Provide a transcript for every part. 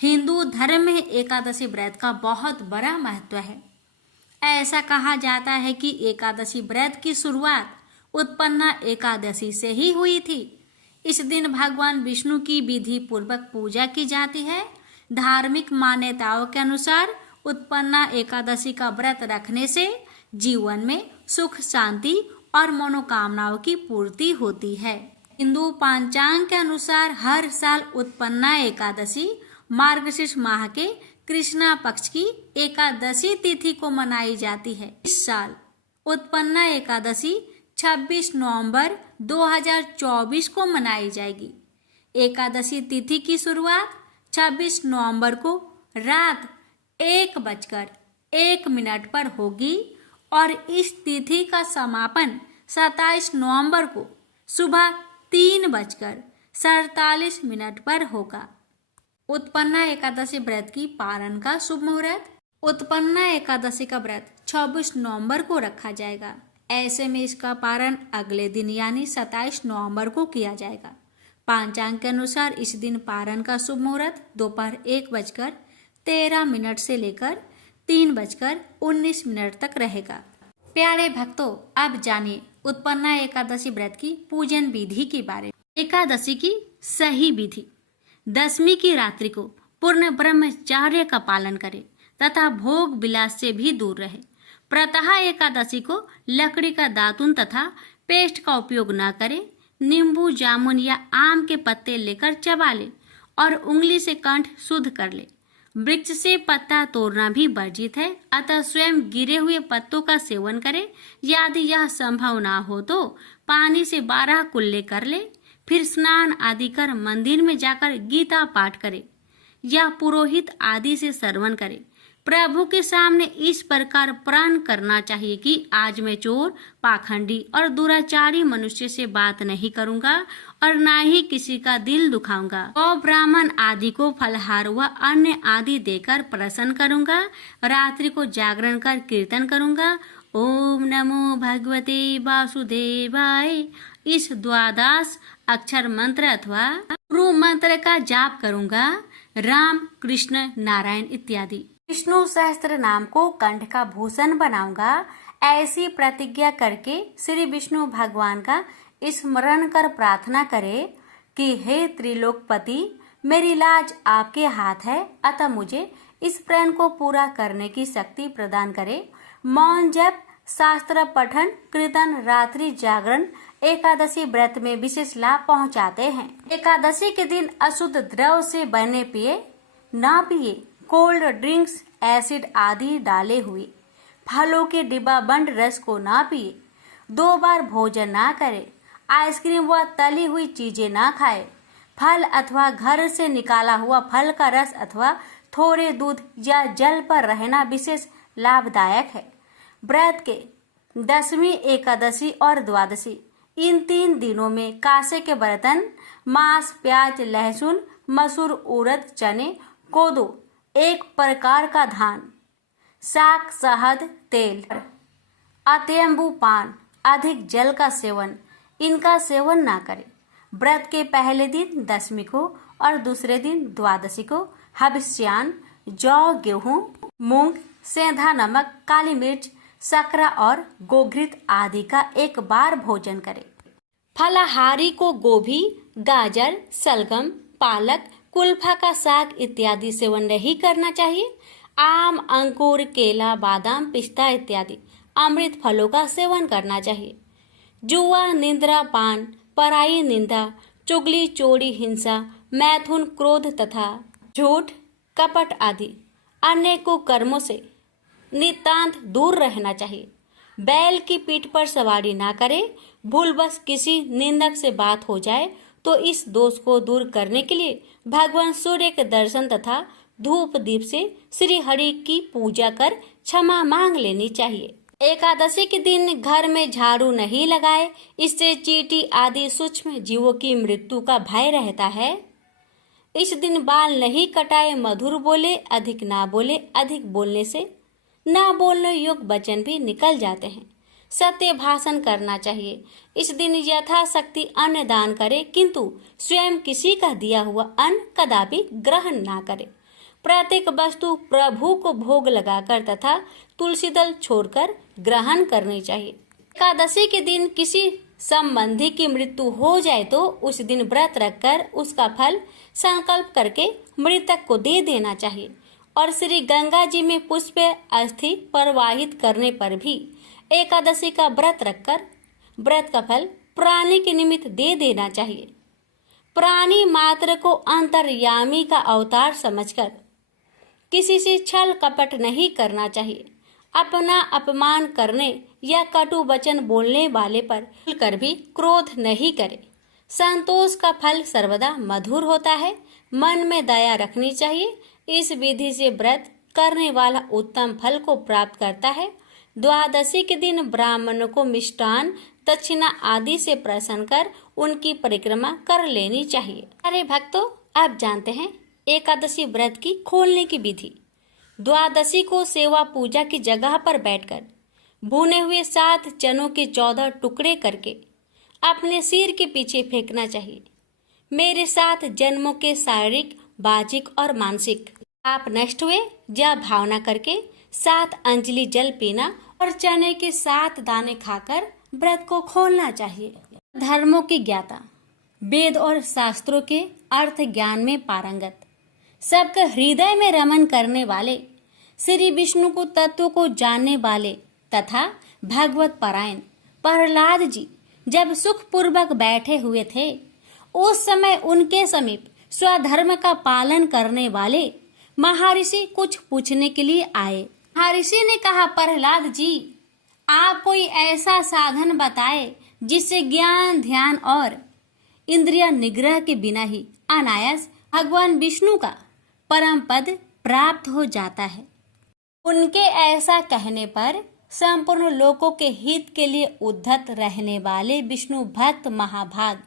हिंदू धर्म में एकादशी व्रत का बहुत बड़ा महत्व है। ऐसा कहा जाता है कि एकादशी व्रत की शुरुआत उत्पन्ना एकादशी से ही हुई थी। इस दिन भगवान विष्णु की विधि पूर्वक पूजा की जाती है। धार्मिक मान्यताओं के अनुसार उत्पन्ना एकादशी का व्रत रखने से जीवन में सुख, शांति और मनोकामनाओं की पूर्ति होती है। हिंदू पंचांग के अनुसार हर साल उत्पन्ना एकादशी मार्गशीर्ष माह के कृष्णा पक्ष की एकादशी तिथि को मनाई जाती है। इस साल उत्पन्ना एकादशी 26 नवंबर 2024 को मनाई जाएगी। एकादशी तिथि की शुरुआत 26 नवंबर को रात 1:01 पर होगी और इस तिथि का समापन 27 नवंबर को सुबह 3:47 पर होगा। उत्पन्ना एकादशी व्रत की पारण का शुभ मुहूर्त। उत्पन्ना एकादशी का व्रत 26 नवंबर को रखा जाएगा। ऐसे में इसका पारण अगले दिन यानी 27 नवंबर को किया जाएगा। पंचांग के अनुसार इस दिन पारण का शुभ मुहूर्त दोपहर 1:13 से लेकर 3:19 तक रहेगा। प्यारे भक्तों, अब जानिए उत्पन्ना एकादशी व्रत की पूजन विधि के बारे में। एकादशी की सही विधि। दशमी की रात्रि को पूर्ण ब्रह्मचर्य का पालन करें तथा भोग विलास से भी दूर रहे। प्रातः एकादशी को लकड़ी का दातुन तथा पेस्ट का उपयोग न करें। नींबू, जामुन या आम के पत्ते लेकर चबा ले और उंगली से कंठ शुद्ध कर ले। वृक्ष से पत्ता तोड़ना भी वर्जित है, अतः स्वयं गिरे हुए पत्तों का सेवन करें। यदि यह संभव ना हो तो पानी से 12 कुल्ले कर ले, फिर स्नान आदि कर मंदिर में जाकर गीता पाठ करे या पुरोहित आदि से श्रवण करे। प्रभु के सामने इस प्रकार प्रण करना चाहिए कि आज मैं चोर, पाखंडी और दुराचारी मनुष्य से बात नहीं करूंगा और ना ही किसी का दिल दुखाऊंगा। और ब्राह्मण आदि को फलहार व अन्न आदि देकर प्रसन्न करूंगा। रात्रि को जागरण कर कीर्तन करूंगा। ओम नमो भगवते वासुदेवाय इस द्वादश अक्षर मंत्र अथवा गुरु मंत्र का जाप करूंगा। राम, कृष्ण, नारायण इत्यादि विष्णु सहस्त्र नाम को कंठ का भूषण बनाऊंगा। ऐसी प्रतिज्ञा करके श्री विष्णु भगवान का स्मरण कर प्रार्थना करे कि हे त्रिलोकपति, मेरी लाज आपके हाथ है, अतः मुझे इस प्रण को पूरा करने की शक्ति प्रदान करे। मौन जप, शास्त्र पठन, कीर्तन, रात्रि जागरण एकादशी व्रत में विशेष लाभ पहुंचाते हैं। एकादशी के दिन अशुद्ध द्रव से बने पेय ना पिए। कोल्ड ड्रिंक्स, एसिड आदि डाले हुए फलों के डिब्बा बंद रस को ना पिए। 2 बार भोजन ना करे। आइसक्रीम व तली हुई चीजें ना खाए। फल अथवा घर से निकाला हुआ फल का रस अथवा थोड़े दूध या जल पर रहना विशेष लाभदायक है। व्रत के दशमी, एकादशी और द्वादशी इन 3 दिनों में कासे के बर्तन, मांस, प्याज, लहसुन, मसूर, उड़द, चने, कोदो, एक प्रकार का धान, शाक, शहद, तेल, अत्यंबु पान, अधिक जल का सेवन, इनका सेवन ना करें। व्रत के पहले दिन दशमी को और दूसरे दिन द्वादशी को हविष्यान्न, जौ, गेहूं, मूंग, सेंधा नमक, काली मिर्च, शकरा और गोघृत आदि का 1 बार भोजन करें। फलाहारी को गोभी, गाजर, सलगम, पालक, कुल्फा का साग इत्यादि सेवन नहीं करना चाहिए। आम, अंकुर, केला, बादाम, पिस्ता इत्यादि अमृत फलों का सेवन करना चाहिए। जुआ, निंद्रा, पान, पराई निंदा, चुगली, चोरी, हिंसा, मैथुन, क्रोध तथा झूठ, कपट आदि अन्य कुकर्मों से नितांत दूर रहना चाहिए। बैल की पीठ पर सवारी ना करे। भूलवश किसी निंदक से बात हो जाए तो इस दोष को दूर करने के लिए भगवान सूर्य के दर्शन तथा धूप दीप से श्री हरि की पूजा कर क्षमा मांग लेनी चाहिए। एकादशी के दिन घर में झाड़ू नहीं लगाए, इससे चींटी आदि सूक्ष्म जीवों की मृत्यु का भय रहता है। इस दिन बाल नहीं कटाए, मधुर बोले, अधिक ना बोले। अधिक बोलने से ना बोलने योग्य वचन भी निकल जाते हैं। सत्य भाषण करना चाहिए। इस दिन यथाशक्ति अन्न दान करे, किंतु स्वयं किसी का दिया हुआ अन्न कदापि ग्रहण ना करे। प्रत्येक वस्तु प्रभु को भोग लगाकर तथा तुलसी दल छोड़कर ग्रहण करनी चाहिए। एकादशी के दिन किसी संबंधी की मृत्यु हो जाए तो उस दिन व्रत रखकर उसका फल संकल्प करके मृतक को दे देना चाहिए। और श्री गंगा जी में पुष्प अस्थि प्रवाहित करने पर भी एकादशी का व्रत रखकर व्रत का फल प्राणी के निमित्त दे देना चाहिए। प्राणी मात्र को अंतर्यामी का अवतार समझकर किसी से छल कपट नहीं करना चाहिए। अपना अपमान करने या कटु वचन बोलने वाले पर कर भी क्रोध नहीं करे। संतोष का फल सर्वदा मधुर होता है। मन में दया रखनी चाहिए। इस विधि से व्रत करने वाला उत्तम फल को प्राप्त करता है। द्वादशी के दिन ब्राह्मणों को मिष्टान दक्षिणा आदि से प्रसन्न कर उनकी परिक्रमा कर लेनी चाहिए। अरे भक्तों, आप जानते हैं एकादशी व्रत की खोलने की विधि। द्वादशी को सेवा पूजा की जगह पर बैठकर भुने हुए 7 चनों के 14 टुकड़े करके अपने सिर के पीछे फेंकना चाहिए। मेरे 7 जन्मों के शारीरिक, बाजिक और मानसिक पाप नष्ट हुए यह भावना करके 7 अंजलि जल पीना और चने के 7 दाने खाकर व्रत को खोलना चाहिए। धर्मों की ज्ञाता, वेद और शास्त्रों के अर्थ ज्ञान में पारंगत, सबके हृदय में रमन करने वाले, श्री विष्णु को तत्व को जानने वाले तथा भगवत परायण प्रहलाद जी जब सुख पूर्वक बैठे हुए थे उस समय उनके समीप स्वधर्म का पालन करने वाले महर्षि कुछ पूछने के लिए आए। महर्षि ने कहा, प्रहलाद जी, आप कोई ऐसा साधन बताए जिससे ज्ञान, ध्यान और इंद्रिय निग्रह के बिना ही अनायास भगवान विष्णु का परम पद प्राप्त हो जाता है। उनके ऐसा कहने पर संपूर्ण लोकों के हित के लिए उद्धत रहने वाले विष्णु भक्त महाभाग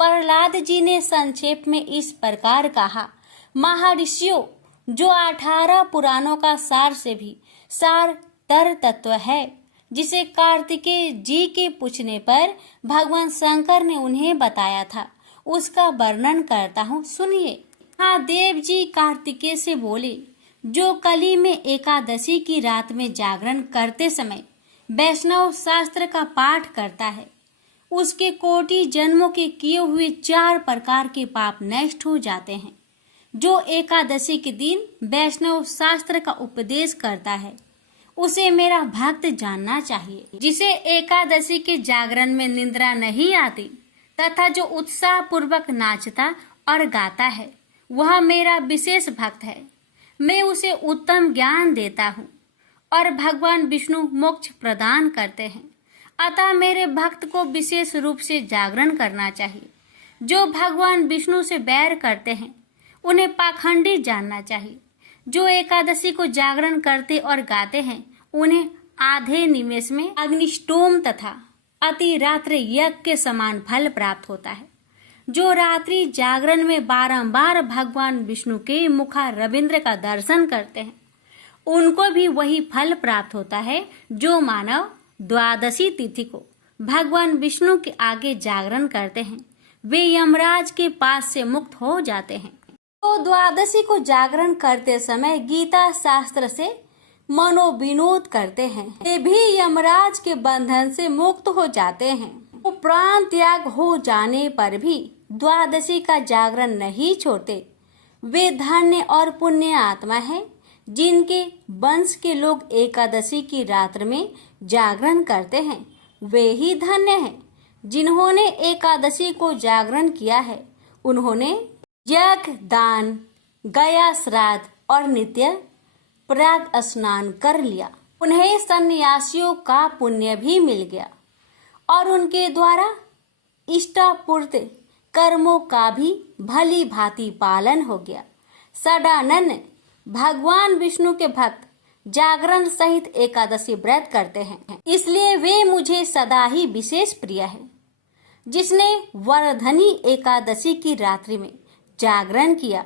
प्रहलाद जी ने संक्षेप में इस प्रकार कहा, महर्षियों, जो 18 पुराणों का सार से भी सार तर तत्व है, जिसे कार्तिकेय जी के पूछने पर भगवान शंकर ने उन्हें बताया था, उसका वर्णन करता हूँ, सुनिए। हाँ, देव जी कार्तिकेय से बोले, जो कली में एकादशी की रात में जागरण करते समय वैष्णव शास्त्र का पाठ करता है, उसके कोटि जन्मों के किए हुए 4 प्रकार के पाप नष्ट हो जाते हैं। जो एकादशी के दिन वैष्णव शास्त्र का उपदेश करता है उसे मेरा भक्त जानना चाहिए। जिसे एकादशी के जागरण में निंद्रा नहीं आती तथा जो उत्साह पूर्वक नाचता और गाता है वह मेरा विशेष भक्त है। मैं उसे उत्तम ज्ञान देता हूँ और भगवान विष्णु मोक्ष प्रदान करते हैं। अतः मेरे भक्त को विशेष रूप से जागरण करना चाहिए। जो भगवान विष्णु से बैर करते हैं उन्हें पाखंडी जानना चाहिए। जो एकादशी को जागरण करते और गाते हैं उन्हें आधे निमेष में अग्निष्टोम तथा अति रात्रि यज्ञ के समान फल प्राप्त होता है। जो रात्रि जागरण में बारंबार भगवान विष्णु के मुखा रविंद्र का दर्शन करते हैं उनको भी वही फल प्राप्त होता है जो मानव द्वादशी तिथि को भगवान विष्णु के आगे जागरण करते हैं। वे यमराज के पास से मुक्त हो जाते हैं। तो द्वादशी को जागरण करते समय गीता शास्त्र से मनोविनोद करते हैं, वे भी यमराज के बंधन से मुक्त हो जाते हैं। वो प्राण त्याग हो जाने पर भी द्वादशी का जागरण नहीं छोड़ते। वे धन्य और पुण्य आत्मा है जिनके वंश के लोग एकादशी की रात्र में जागरण करते हैं। वे ही धन्य हैं जिन्होंने एकादशी को जागरण किया है। उन्होंने यज्ञ, दान, गया श्राद्ध और नित्य प्राग स्नान कर लिया। उन्हें सन्यासियों का पुण्य भी मिल गया और उनके द्वारा इष्टापूर्त कर्मों का भी भली भांति पालन हो गया। सदानंद भगवान विष्णु के भक्त जागरण सहित एकादशी व्रत करते हैं, इसलिए वे मुझे सदा ही विशेष प्रिय है। जिसने वरधनी एकादशी की रात्रि में जागरण किया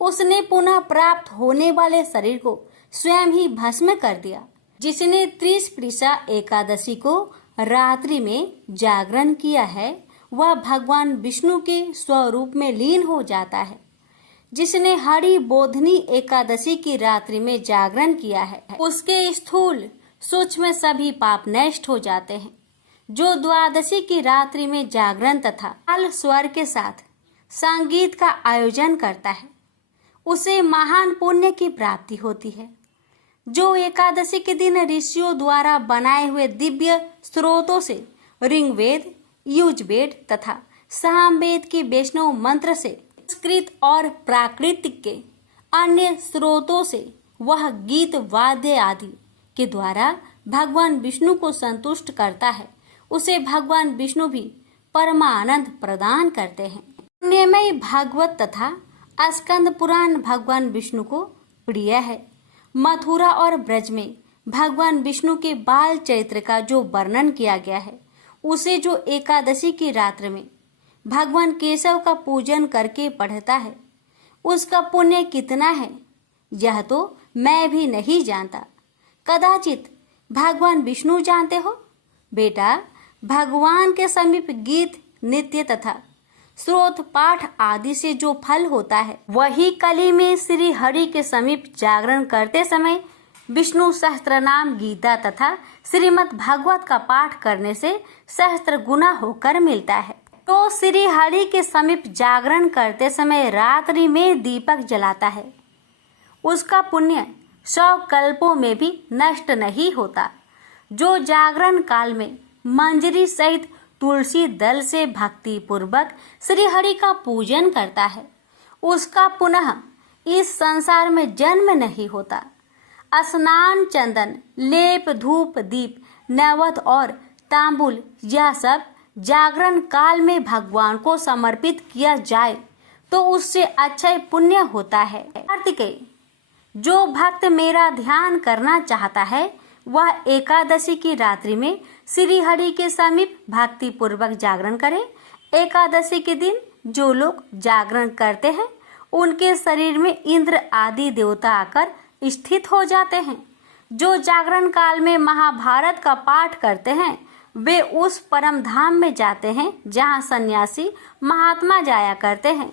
उसने पुनः प्राप्त होने वाले शरीर को स्वयं ही भस्म कर दिया। जिसने त्रिस्पृशा एकादशी को रात्रि में जागरण किया है वह भगवान विष्णु के स्वरूप में लीन हो जाता है। जिसने हरि बोधनी एकादशी की रात्रि में जागरण किया है, उसके स्थूल सूक्ष्म सभी पाप नष्ट हो जाते हैं। जो द्वादशी की रात्रि में जागरण तथा ताल स्वर के साथ संगीत का आयोजन करता है, उसे महान पुण्य की प्राप्ति होती है। जो एकादशी के दिन ऋषियों द्वारा बनाए हुए दिव्य स्रोतों से ऋग्वेद, यजुर्वेद तथा सामवेद के वैष्णव मंत्र से संस्कृत और प्राकृतिक के अन्य स्रोतों से वह गीत वाद्य आदि के द्वारा भगवान विष्णु को संतुष्ट करता है, उसे भगवान विष्णु भी परमानंद प्रदान करते हैं। पुण्यमय भागवत तथा स्कंद पुराण भगवान विष्णु को प्रिय है। मथुरा और ब्रज में भगवान विष्णु के बाल चरित्र का जो वर्णन किया गया है, उसे जो एकादशी की रात्र में भगवान केशव का पूजन करके पढ़ता है, उसका पुण्य कितना है यह तो मैं भी नहीं जानता। कदाचित भगवान विष्णु जानते हो। बेटा, भगवान के समीप गीत, नृत्य तथा स्रोत पाठ आदि से जो फल होता है, वही कली में श्री हरि के समीप जागरण करते समय विष्णु सहस्त्रनाम, गीता तथा श्रीमद् भागवत का पाठ करने से सहस्त्र गुना होकर मिलता है। तो श्री हरि के समीप जागरण करते समय रात्रि में दीपक जलाता है, उसका पुण्य 100 कल्पों में भी नष्ट नहीं होता। जो जागरण काल में मंजरी सहित तुलसी दल से भक्ति पूर्वक श्री हरि का पूजन करता है, उसका पुनः इस संसार में जन्म नहीं होता। स्नान, चंदन, लेप, धूप, दीप, नैवेद्य और तांबुल, यह सब जागरण काल में भगवान को समर्पित किया जाए तो उससे अक्षय पुण्य होता है। कार्तिकेय, जो भक्त मेरा ध्यान करना चाहता है, वह एकादशी की रात्रि में श्री हरि के समीप भक्ति पूर्वक जागरण करे। एकादशी के दिन जो लोग जागरण करते हैं, उनके शरीर में इंद्र आदि देवता आकर स्थित हो जाते हैं। जो जागरण काल में महाभारत का पाठ करते हैं, वे उस परम धाम में जाते हैं जहाँ सन्यासी महात्मा जाया करते हैं।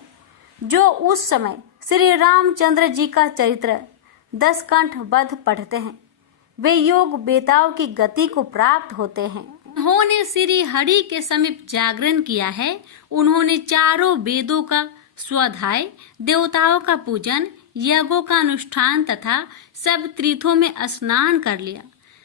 जो उस समय श्री रामचंद्र जी का चरित्र 10 कंठ वध पढ़ते हैं, वे योग बेताओं की गति को प्राप्त होते हैं। उन्होंने श्री हरि के समीप जागरण किया है। उन्होंने चारों वेदों का स्वाध्याय, देवताओं का पूजन, यज्ञों का अनुष्ठान तथा सब तीर्थों में स्नान कर लिया।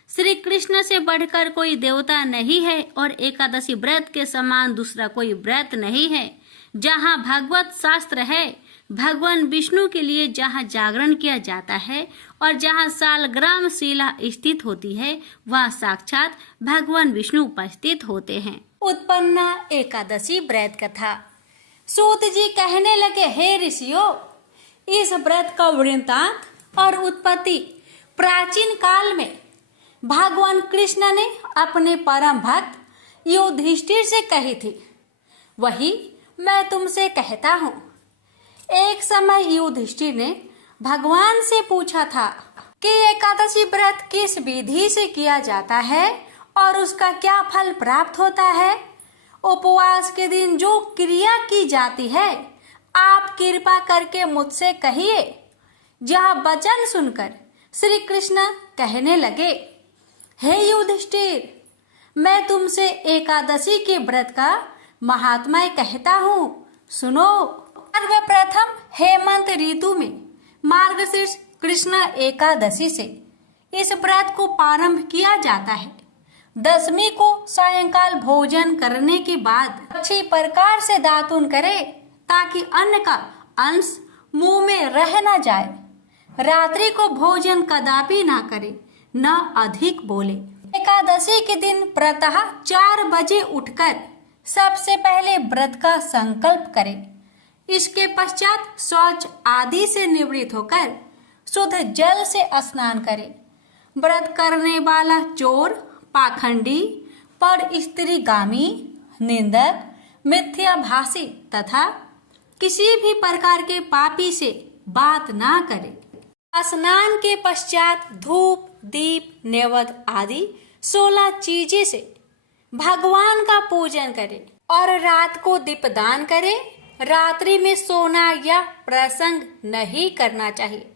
श्री कृष्ण से बढ़कर कोई देवता नहीं है और एकादशी व्रत के समान दूसरा कोई व्रत नहीं है। जहाँ भगवत शास्त्र है, भगवान विष्णु के लिए जहाँ जागरण किया जाता है और जहाँ सालग्राम शिला स्थित होती है, वहाँ साक्षात भगवान विष्णु उपस्थित होते हैं। उत्पन्ना एकादशी व्रत कथा। सूत जी कहने लगे, हे ऋषियों, इस व्रत का वृत्तांत और उत्पत्ति प्राचीन काल में भगवान कृष्ण ने अपने परम भक्त युधिष्ठिर से कही थी, वही मैं तुमसे कहता हूँ। एक समय युधिष्ठिर ने भगवान से पूछा था कि एकादशी व्रत किस विधि से किया जाता है और उसका क्या फल प्राप्त होता है। उपवास के दिन जो क्रिया की जाती है, आप कृपा करके मुझसे कहिए। यह वचन सुनकर श्री कृष्ण कहने लगे, हे युधिष्ठिर, मैं तुमसे एकादशी के व्रत का महात्म्य कहता हूँ, सुनो। सर्वप्रथम हेमंत ऋतु में मार्गशीर्ष कृष्ण एकादशी से इस व्रत को प्रारंभ किया जाता है। दशमी को सायंकाल भोजन करने के बाद अच्छी प्रकार से दातुन करे ताकि अन्न का अंश मुंह में रह न जाए। रात्रि को भोजन कदापि ना करे, न अधिक बोले। एकादशी के दिन प्रातः 4 बजे उठकर सबसे पहले व्रत का संकल्प करे। इसके पश्चात शौच आदि से निवृत्त होकर शुद्ध जल से स्नान करे। व्रत करने वाला चोर, पाखंडी, पर स्त्रीगामी, निंदक, मिथ्याभाषी तथा किसी भी प्रकार के पापी से बात ना करे। स्नान के पश्चात धूप, दीप, नैवेद्य आदि 16 चीजें से भगवान का पूजन करे और रात को दीपदान करे। रात्रि में सोना या प्रसंग नहीं करना चाहिए।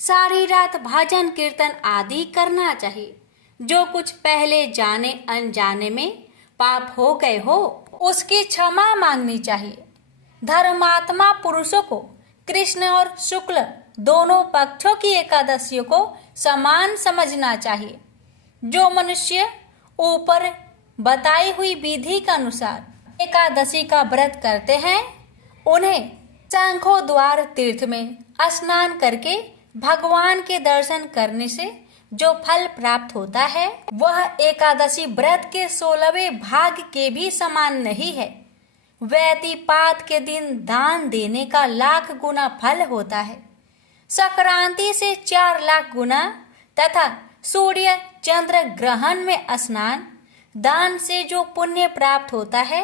सारी रात भजन कीर्तन आदि करना चाहिए। जो कुछ पहले जाने अनजाने में पाप हो गए हो उसकी क्षमा मांगनी चाहिए। धर्मात्मा पुरुषों को कृष्ण और शुक्ल दोनों पक्षों की एकादशियों को समान समझना चाहिए। जो मनुष्य ऊपर बताई हुई विधि के अनुसार एकादशी का व्रत करते हैं उन्हें शंखो द्वार तीर्थ में स्नान करके भगवान के दर्शन करने से जो फल प्राप्त होता है वह एकादशी व्रत के 16वें भाग के भी समान नहीं है। व्यतिपात के दिन दान देने का लाख गुना फल होता है। संक्रांति से 4 लाख गुना तथा सूर्य चंद्र ग्रहण में स्नान दान से जो पुण्य प्राप्त होता है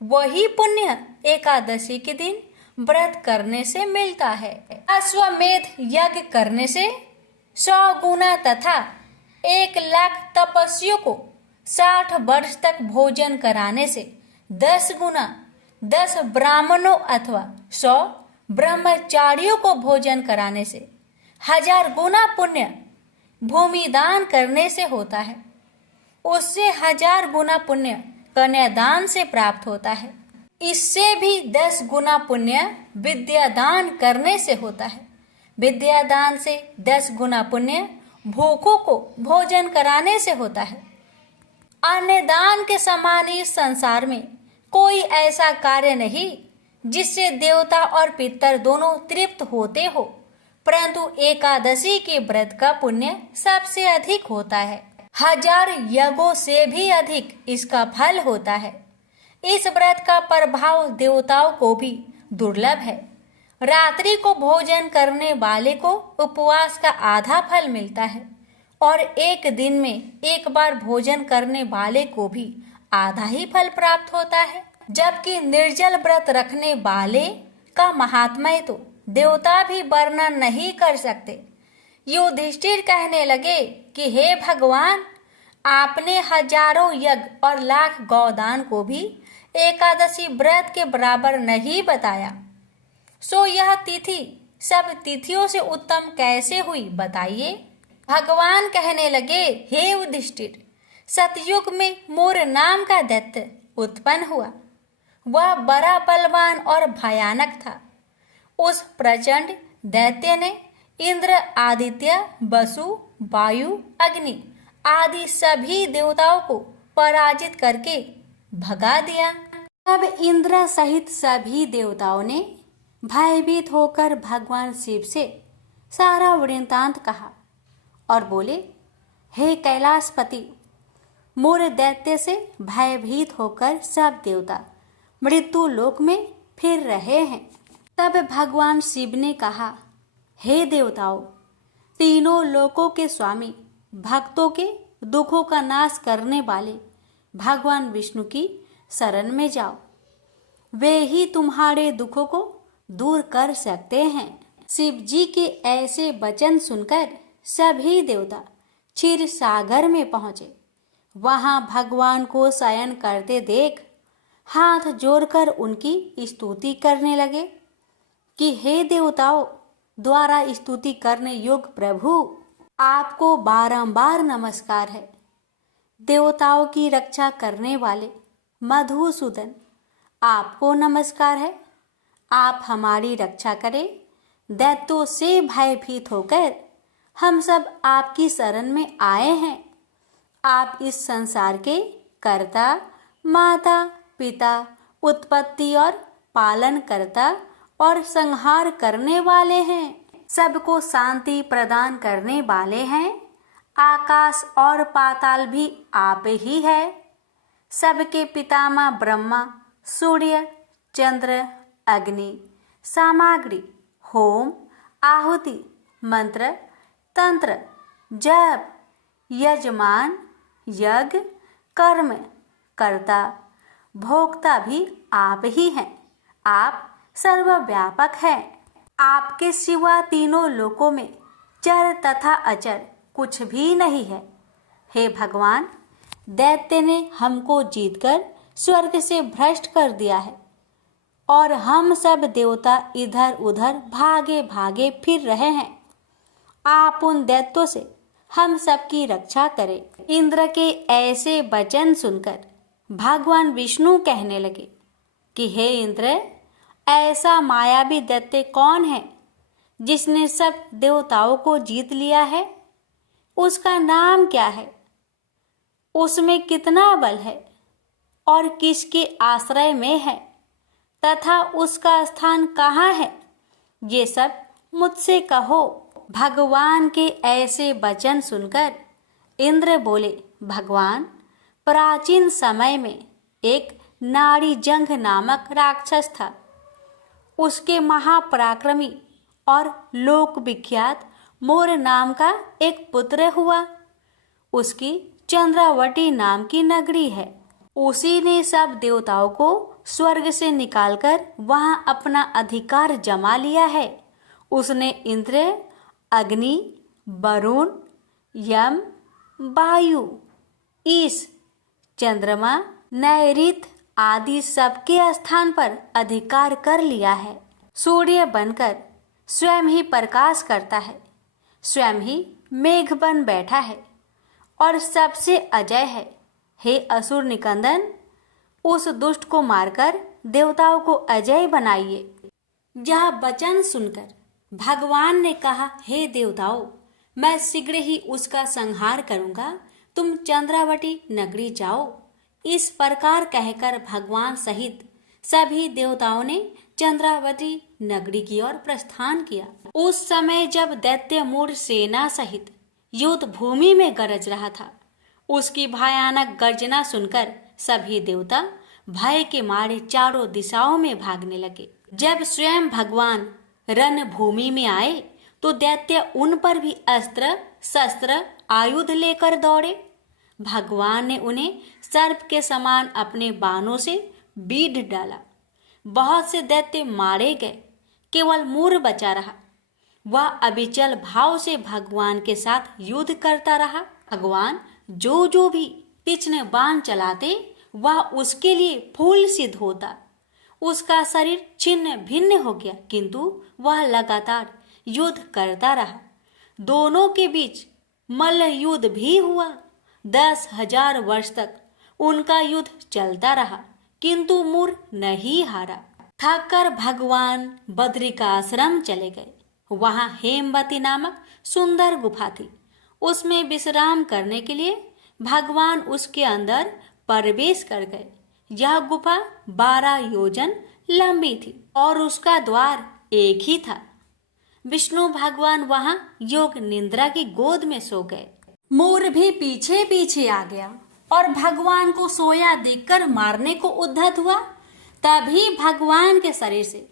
वही पुण्य एकादशी के दिन व्रत करने से मिलता है। अश्वमेध यज्ञ करने से 100 गुना तथा 1 लाख तपस्वियों को 60 वर्ष तक भोजन कराने से 10 गुना 10 ब्राह्मणों अथवा 100 ब्रह्मचारियों को भोजन कराने से 1000 गुना पुण्य भूमि दान करने से होता है। उससे 1000 गुना पुण्य कन्यादान से प्राप्त होता है। इससे भी 10 गुना पुण्य विद्यादान करने से होता है। विद्यादान से 10 गुना पुण्य भूखों को भोजन कराने से होता है। अन्य दान के समान इस संसार में कोई ऐसा कार्य नहीं जिससे देवता और पितर दोनों तृप्त होते हो, परंतु एकादशी के व्रत का पुण्य सबसे अधिक होता है। 1000 यज्ञों से भी अधिक इसका फल होता है। इस व्रत का प्रभाव देवताओं को भी दुर्लभ है। रात्रि को भोजन करने वाले को उपवास का आधा फल मिलता है और एक दिन में एक बार भोजन करने वाले को भी आधा ही फल प्राप्त होता है। जबकि निर्जल व्रत रखने वाले का महात्म्य तो देवता भी वर्णन नहीं कर सकते। युधिष्ठिर कहने लगे कि हे भगवान, आपने हजारों यज्ञ और लाख गौदान को भी एकादशी व्रत के बराबर नहीं बताया, सो यह तिथि सब तिथियों से उत्तम कैसे हुई बताइए। भगवान कहने लगे, हे युधिष्ठिर, सतयुग में मूर नाम का दैत्य उत्पन्न हुआ। वह बड़ा बलवान और भयानक था। उस प्रचंड दैत्य ने इंद्र, आदित्य, वसु, वायु, अग्नि आदि सभी देवताओं को पराजित करके भगा दिया। तब इंद्र सहित सभी देवताओं ने भयभीत होकर भगवान शिव से सारा वृत्तांत कहा और बोले, हे कैलाशपति, मूर दैत्य से भयभीत होकर सब देवता मृत्यु लोक में फिर रहे हैं। तब भगवान शिव ने कहा, हे देवताओं, तीनों लोकों के स्वामी, भक्तों के दुखों का नाश करने वाले भगवान विष्णु की शरण में जाओ। वे ही तुम्हारे दुखों को दूर कर सकते हैं। शिव जी के ऐसे वचन सुनकर सभी देवता क्षीर सागर में पहुंचे। वहां भगवान को शयन करते देख हाथ जोड़कर उनकी स्तुति करने लगे कि हे देवताओं द्वारा स्तुति करने योग्य प्रभु, आपको बारंबार नमस्कार है। देवताओं की रक्षा करने वाले मधुसूदन, आपको नमस्कार है। आप हमारी रक्षा करें। दैत्यों से भयभीत होकर हम सब आपकी शरण में आए हैं। आप इस संसार के कर्ता, माता, पिता, उत्पत्ति और पालन करता और संहार करने वाले हैं। सबको शांति प्रदान करने वाले हैं। आकाश और पाताल भी आप ही है। सबके पितामह ब्रह्मा, सूर्य, चंद्र, अग्नि, सामग्री, होम, आहुति, मंत्र, तंत्र, जप, यजमान, यज्ञ, कर्म, कर्ता, भोक्ता भी आप ही हैं। आप सर्वव्यापक हैं। आपके सिवा तीनों लोकों में चर तथा अचर कुछ भी नहीं है। हे भगवान, दैत्य ने हमको जीतकर स्वर्ग से भ्रष्ट कर दिया है और हम सब देवता इधर उधर भागे भागे फिर रहे हैं। आप उन दैत्यों से हम सबकी रक्षा करें। इंद्र के ऐसे वचन सुनकर भगवान विष्णु कहने लगे कि हे इंद्र, ऐसा मायावी दैत्य कौन है जिसने सब देवताओं को जीत लिया है? उसका नाम क्या है? उसमें कितना बल है और किसके आश्रय में है तथा उसका स्थान कहाँ है? ये सब मुझसे कहो। भगवान के ऐसे वचन सुनकर इंद्र बोले, भगवान, प्राचीन समय में एक नाड़ीजंघ नामक राक्षस था। उसके महापराक्रमी और लोक विख्यात मोर नाम का एक पुत्र हुआ। उसकी चंद्रावती नाम की नगरी है। उसी ने सब देवताओं को स्वर्ग से निकालकर वहां अपना अधिकार जमा लिया है। उसने इंद्र, अग्नि, वरुण, यम, वायु, ईश, चंद्रमा, नैऋत आदि सबके स्थान पर अधिकार कर लिया है। सूर्य बनकर स्वयं ही प्रकाश करता है, स्वयं ही मेघ बन बैठा है और सबसे अजय है। हे असुर निकंदन, उस दुष्ट को मारकर देवताओं को अजय बनाइए। यह वचन सुनकर भगवान ने कहा, हे देवताओं, मैं शीघ्र ही उसका संहार करूंगा। तुम चंद्रावती नगरी जाओ। इस प्रकार कहकर भगवान सहित सभी देवताओं ने चंद्रावती नगरी की ओर प्रस्थान किया। उस समय जब दैत्य मूढ़ सेना सहित युद्ध भूमि में गरज रहा था, उसकी भयानक गर्जना सुनकर सभी देवता भय के मारे चारों दिशाओं में भागने लगे। जब स्वयं भगवान रणभूमि में आए तो दैत्य उन पर भी अस्त्र शस्त्र आयुध लेकर दौड़े। भगवान ने उन्हें सर्प के समान अपने बाणों से बीध डाला। बहुत से दैत्य मारे गए, केवल मूर बचा रहा। वह अविचल भाव से भगवान के साथ युद्ध करता रहा। भगवान जो जो भी तीक्ष्ण बाण चलाते वह उसके लिए फूल सिद्ध होता। उसका शरीर छिन्न भिन्न हो गया, किंतु वह लगातार युद्ध करता रहा। दोनों के बीच मल्ल युद्ध भी हुआ। 10,000 वर्ष तक उनका युद्ध चलता रहा, किंतु मूर नहीं हारा। थक कर भगवान बद्रिकाश्रम चले गए। वहां हेमवती नामक सुंदर गुफा थी। उसमें विश्राम करने के लिए भगवान उसके अंदर प्रवेश कर गए। यह गुफा 12 योजन लंबी थी और उसका द्वार एक ही था। विष्णु भगवान वहां योग निद्रा की गोद में सो गए। मोर भी पीछे पीछे आ गया और भगवान को सोया देखकर मारने को उद्धत हुआ। तभी भगवान के शरीर से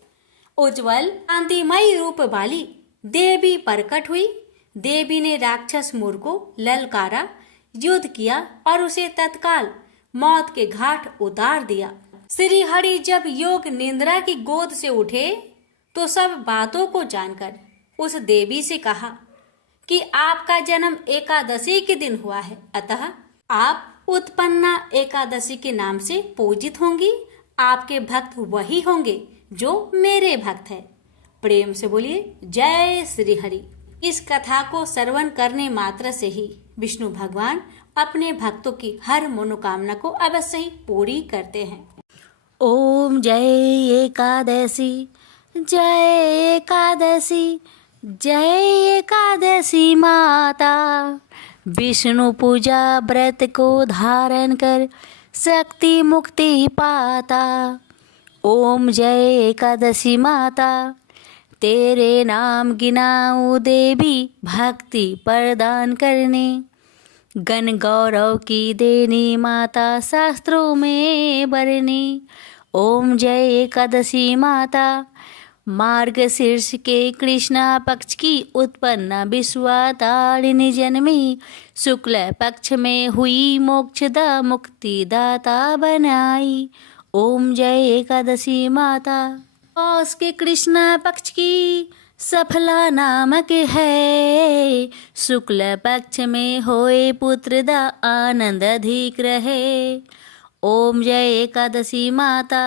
उज्जवल कांतिमयी रूप वाली देवी प्रकट हुई। देवी ने राक्षस मोर को ललकारा, युद्ध किया और उसे तत्काल मौत के घाट उतार दिया। श्री हरि जब योग निद्रा की गोद से उठे तो सब बातों को जानकर उस देवी से कहा कि आपका जन्म एकादशी के दिन हुआ है, अतः आप उत्पन्ना एकादशी के नाम से पूजित होंगी। आपके भक्त वही होंगे जो मेरे भक्त है। प्रेम से बोलिए जय श्री हरि। इस कथा को श्रवण करने मात्र से ही विष्णु भगवान अपने भक्तों की हर मनोकामना को अवश्य ही पूरी करते हैं। ओम जय एकादशी, जय एकादशी, जय एकादशी माता। विष्णु पूजा व्रत को धारण कर शक्ति मुक्ति पाता। ओम जय एकादशी माता, तेरे नाम गिनाऊं देवी, भक्ति प्रदान करने। गण गौरव की देनी माता, शास्त्रों में बरनी। ओम जय एकादशी माता, मार्गशीर्ष के कृष्णा पक्ष की उत्पन्ना विश्वातारिणी जन्मी। शुक्ल पक्ष में हुई मोक्षदा मुक्ति दाता बनाई। ओम जय एकादशी माता, पौष के कृष्णा पक्ष की सफला नामक है। शुक्ल पक्ष में होए पुत्र दा आनंद अधिक रहे। ओम जय एकादशी माता,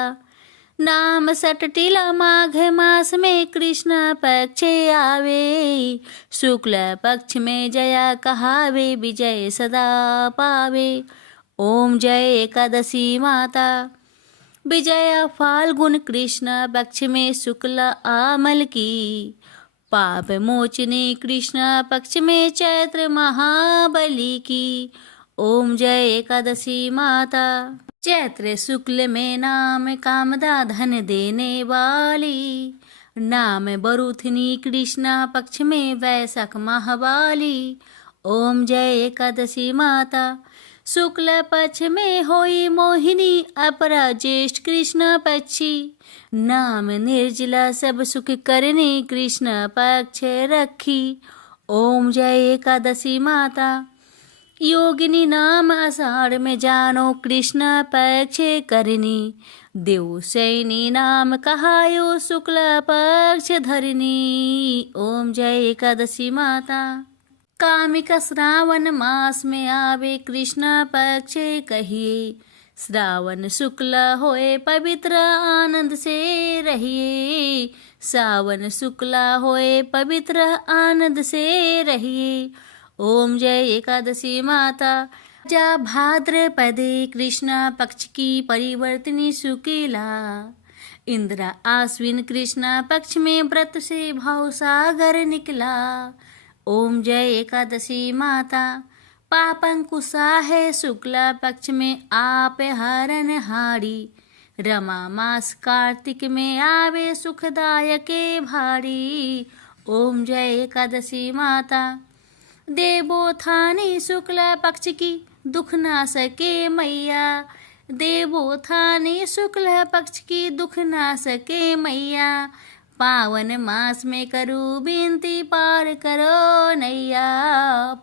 नाम सटटिला माघ मास में कृष्ण पक्ष आवे, शुक्ल पक्ष में जया कहावे, विजय सदा पावे। ओम जय एकादशी माता। विजया फाल्गुन कृष्ण पक्ष में शुक्ल आमल की, पाप मोचनी कृष्ण पक्ष में चैत्र महाबली की। ओम जय एकादशी माता। चैत्र शुक्ल में नाम कामदा धन देने वाली, नाम बरूथनी कृष्ण पक्ष में वैशाख महावाली। ओम जय एकादशी माता। शुक्ल पक्ष में होई मोहिनी, अपरा ज्येष्ठ कृष्ण पक्षी, नाम निर्जला सब सुख करने कृष्ण पक्ष रखी। ओम जय एकादशी माता। योगिनी नाम आषाढ़ में जानो कृष्ण पक्ष करनी, देवसैनी नाम कहायो शुक्ल पक्ष धरनी। ओम जय एकादशी माता। कामिक श्रावण मास में आवे कृष्ण पक्ष कहिए, श्रावण शुक्ल होए पवित्र आनंद से रहिए, सावन शुक्ल होए पवित्र आनंद से रहिए। ओम जय एकादशी माता। जा भाद्रपदे कृष्ण पक्ष की परिवर्तनी शुक्ला, इंद्र आश्विन कृष्ण पक्ष में व्रत से भाव सागर निकला। ओम जय एकादशी माता। पापंकुशा है शुक्ला पक्ष में आप हरण हारी, रमा मास कार्तिक में आवे सुखदायक भारी। ओम जय एकादशी माता। देवोत्थानी शुक्ला पक्ष की दुख ना सके मैया, देवोत्थानी शुक्ला पक्ष की दुख ना सके मैया, पावन मास में करूँ विनती पार करो नैया,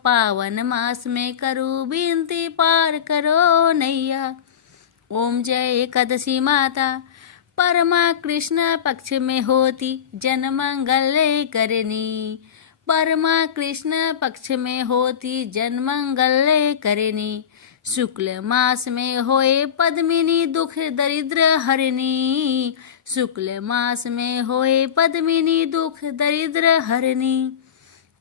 पावन मास में करूँ विनती पार करो नैया। ओम जय एकादशी माता। परमा कृष्ण पक्ष में होती जन मंगल करनी, परमा कृष्ण पक्ष में होती जन मंगल करनी, शुक्ल मास में होए पद्मिनी दुख दरिद्र हरनी, शुक्ल मास में होए पद्मिनी दुख दरिद्र हरनी।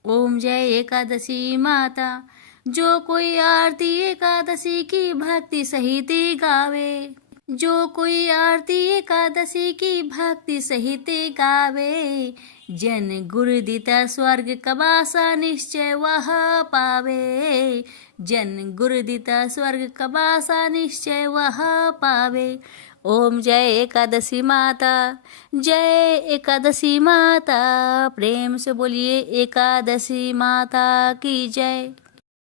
ओम जय एकादशी माता। जो कोई आरती एकादशी की भक्ति सहित गावे, जो कोई आरती एकादशी की भक्ति सहित गावे, जन गुरुदिता स्वर्ग कबासा निश्चय वह पावे, जन गुरुदिता स्वर्ग कबासा निश्चय वह पावे। ओम जय एकादशी माता। जय एकादशी माता। प्रेम से बोलिए एकादशी माता की जय।